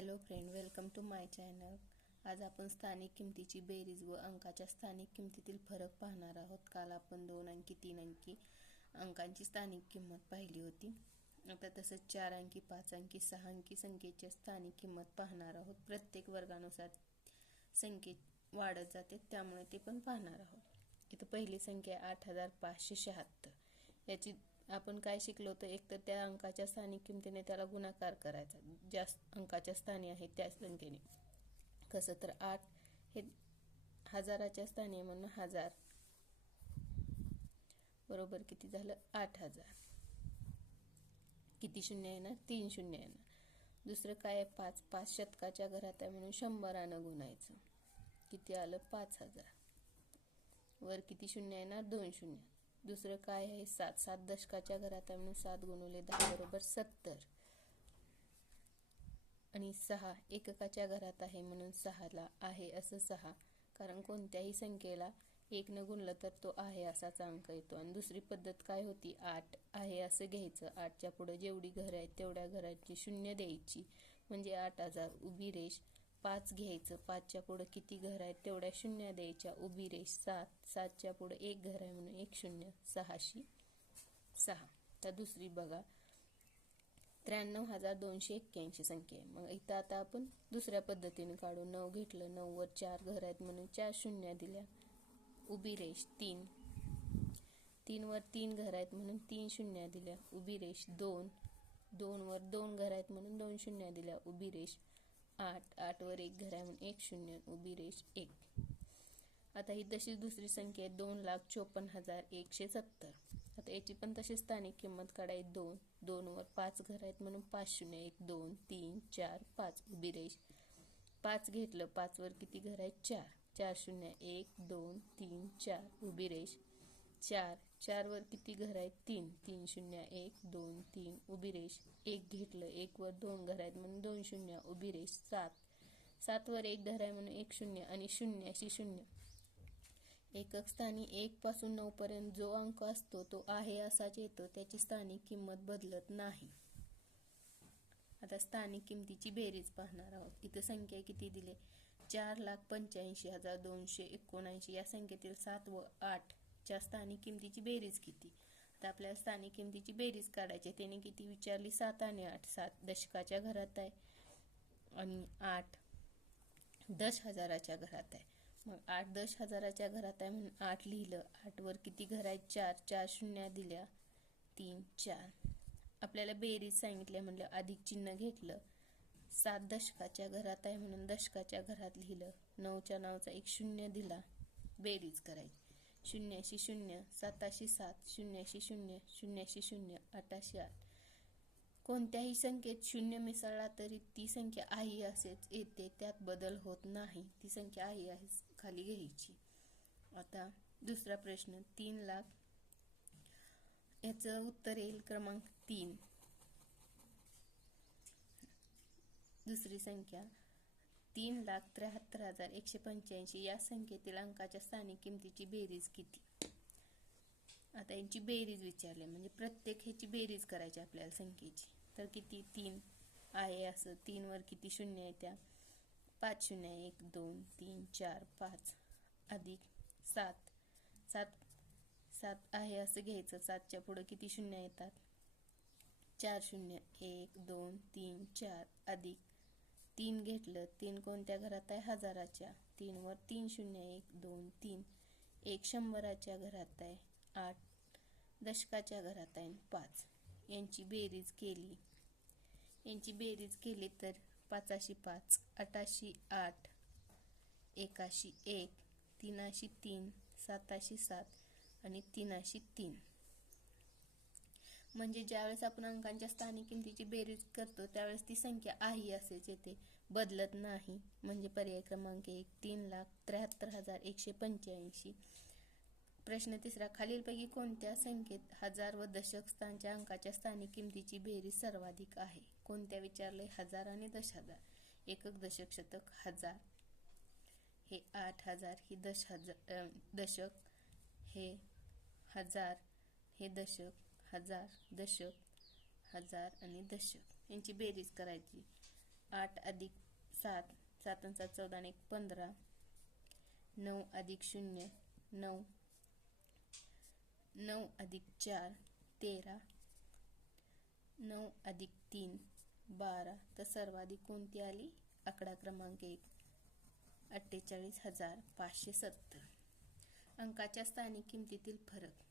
Hello friend, welcome to my channel. आज आपण स्थानिक किमतीची बेरीज व अंकाच्या स्थानिक किमतीतील फरक पाहणार आहोत. काल आपण 2 अंकी 3 अंकी अंकांची स्थानिक किंमत पाहिली होती. आता तसंच 4 अंकी 5 अंकी 6 अंकी संख्येची स्थानिक किंमत पाहणार आहोत. प्रत्येक वर्गानुसार संख्या वाढत जाते, त्यामुळे ते पण पाहणार आहोत. इथं पहिली संख्या 8576. याची आपण काय शिकलो तर एक तर त्या अंकाच्या स्थानिक किमतीने त्याला गुणाकार करायचा, ज्या अंकाच्या स्थानी आहे त्या संख्येने. कसं तर 8 हे हजाराच्या स्थानी आहे म्हणून 1000 बरोबर किती झालं 8000. किती शून्य येणार 3 शून्य येणार. दुसरं काय आहे 5 5 शतकाच्या घरात आहे म्हणून 100 गुणायचं. किती आलं 5000. वर किती शून्य येणार 2 शून्य. दुसरं काय आहे 7 7 दशकाच्या घरात आहे म्हणून 7 गुणिले 10 बरोबर 70. आणि 6 एककाच्या घरात आहे म्हणून 6ला आहे असं 6, कारण कोणत्याही संख्येला 1 न गुणलं तर तो आहे असाच अंक येतो. आणि दुसरी पद्धत काय होती 8 आहे असं घ्यायचं. 8च्या पुढे जेवढी घरं आहेत तेवढ्या घराची शून्य द्यायची म्हणजे 8000 उभी रेष. 5 घ्यायचं, 5च्या पुढे किती घर आहेत तेवढ्या शून्य द्यायच्या उभी रेष. 7 7च्या पुढे एक घर आहे म्हणून 1 शून्य 606. तर दुसरी बघा 93281 संख्या आहे. मग इथं आता आपण दुसऱ्या पद्धतीने काढू. 9 घेतलं, 9 वर 4 घर आहेत म्हणून 4 शून्य दिल्या उभी रेष. 3 3 वर 3 घर आहेत म्हणून 3 शून्य दिल्या उभी रेष. 2 2 वर 2 घर आहेत म्हणून 2 शून्य दिल्या उभी रेष. 8 8 वर 1 घर आहे म्हणून 1 शून्य उभी रेष 1. आता ही तशीच दुसरी संख्या आहे 2,54,170. आता याची पण तशी स्थानिक किंमत काढायची. 2 2 वर 5 घर आहेत म्हणून 5 शून्य 1 2 3 4 5 उभी रेष. 5 घेतलं, 5 वर किती घर आहेत 4 4 शून्य 1 2 3 4 उभी रेष. 4 4 वर किती घर आहेत 3 3 शून्य 1 2 3 उभी रेष. 1 घेतलं, 1 वर 2 घर आहेत म्हणून 2 शून्य उभी रेष. 7 7 वर 1 घर आहे म्हणून 1 शून्य आणि शून्याशी शून्य. एकक स्थानी 1 पासून 9 पर्यंत जो अंक असतो तो आहे असाच येतो, त्याची स्थानिक किंमत बदलत नाही. आता स्थानिक किमतीची बेरीज पाहणार आहोत. इथं संख्या किती दिले 4,85,279. या संख्येतील 7 व 8 च्या स्थानिक किमतीची बेरीज किती. आता आपल्याला स्थानिक किमतीची बेरीज काढायची. त्याने किती विचारली 7 आणि 8. 7 दशकाच्या घरात आहे आणि 8 10,000च्या घरात आहे. मग 8 10,000च्या घरात आहे म्हणून 8 लिहिलं. 8 वर किती घर आहेत 4 4 शून्य दिल्या 3 4. आपल्याला बेरीज सांगितल्या म्हणलं अधिक चिन्ह घेतलं. 7 दशकाच्या घरात आहे म्हणून दशकाच्या घरात लिहिलं. 9च्या नावाचा 1 शून्य दिला. बेरीज करायची. शून्याशी शून्य 7,700 शून्याशी शून्य शून्याशी शून्य 8,800. कोणत्याही संख्येत शून्य मिसळला तरी ती संख्या आहे असेच येते, त्यात बदल होत नाही. ती संख्या आहे खाली घ्यायची. आता दुसरा प्रश्न 3 लाख. याचं उत्तर येईल क्रमांक 3. दुसरी संख्या 3,73,185. या संख्येतील अंकाच्या स्थानिक किमतीची बेरीज किती. आता यांची बेरीज विचारली म्हणजे प्रत्येक ह्याची बेरीज करायची आपल्याला संख्येची. तर किती 3 आहे असं 3 वर किती शून्य आहे त्या 5 शून्य 1 2 3 4 5 अधिक 7 7 7 आहे असं घ्यायचं. 7च्या पुढे किती शून्य येतात 4 शून्य 1 2 3 4 अधिक 3 घेतलं. 3 कोणत्या घरात आहे हजाराच्या. 3 वर 3 शून्य 1 2 3 1 100च्या घरात आहे. 8 दशकाच्या घरात आहे 5. यांची बेरीज केली. यांची बेरीज केली तर 5 5 8 8 1 1 3 3 7 7 आणि 3 3. म्हणजे ज्यावेळेस आपण अंकांच्या स्थानिक किमतीची बेरीज करतो त्यावेळेस ती संख्या आहे असेच येते, बदलत नाही. म्हणजे पर्याय क्रमांक 1 3,73,185. प्रश्न तिसरा खालीलपैकी कोणत्या संख्येत हजार व दशक स्थानच्या अंकाच्या स्थानिक किमतीची बेरीज सर्वाधिक आहे. कोणत्या विचारले 1000 आणि 10,000. एकक दशक शतक 1000 हे 8000 ही दशक हे 1000 हे दशक 1000 दशक 1000 आणि दशक यांची बेरीज करायची. 8 अधिक 7, 7 आणि 7 14 आणि 1 15, 9 अधिक 0 9, 9 अधिक 4 13, 9 अधिक 3 12. तर सर्वाधिक कोणती आली? आकडा क्रमांक 1 48,570. अंकाच्या स्थानिक किमतीतील फरक.